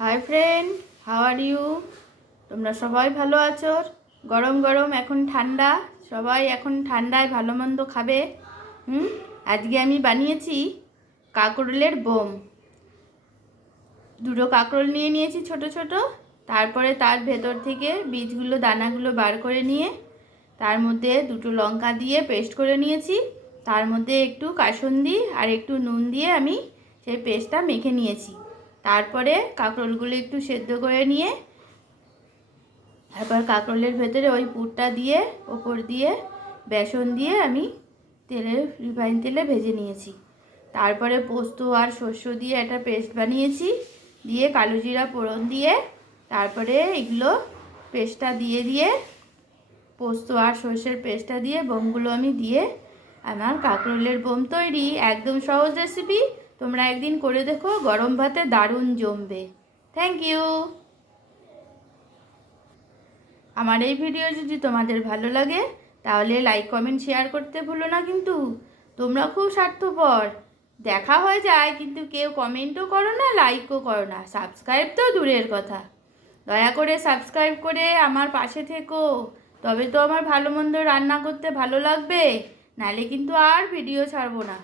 High friend, how are you? তোমরা সবাই ভালো আছো? গরম গরম এখন ঠান্ডা, সবাই এখন ঠান্ডায় ভালো মন্দ খাবে। আজকে আমি বানিয়েছি কাঁকরোলের বোম। দুটো কাঁকরোল নিয়ে নিয়েছি ছোট ছোট। তারপরে তার ভেতর থেকে বীজগুলো দানাগুলো বার করে নিয়ে তার মধ্যে দুটো লঙ্কা দিয়ে পেস্ট করে নিয়েছি। তার মধ্যে একটু কাসুন্দি আর একটু নুন দিয়ে আমি সেই পেস্টটা মেখে নিয়েছি। তারপরে কাঁকরোলগুলো একটু সেদ্ধ করে নিয়ে তারপর কাঁকরোলের ভেতরে ওই পুরটা দিয়ে ওপর দিয়ে বেসন দিয়ে আমি রিফাইন তেলে ভেজে নিয়েছি। তারপরে পোস্ত আর শস্য দিয়ে একটা পেস্ট বানিয়েছি, দিয়ে কালো জিরা ফোড়ন দিয়ে তারপরে এগুলো পেস্টটা দিয়ে পোস্ত আর সর্ষের পেস্টটা দিয়ে বোমগুলো আমি দিয়ে আমার কাঁকরোলের বোম তৈরি। একদম সহজ রেসিপি, তোমরা একদিন করে দেখো, গরম ভাতে দারুণ জমবে। Thank you. আমার এই ভিডিও যদি তোমাদের ভালো লাগে তাহলে লাইক কমেন্ট শেয়ার করতে ভুলো না কিন্তু। তোমরা খুব স্বার্থপর, দেখা হয়ে যায় কিন্তু কেউ কমেন্টও করো না, লাইকও করো না, সাবস্ক্রাইব তো দূরের কথা। দয়া করে সাবস্ক্রাইব করে আমার পাশে থেকো, তবে তো আমার ভালো মন্দ রান্না করতে ভালো লাগবে, নাহলে কিন্তু আর ভিডিও ছাড়বো না।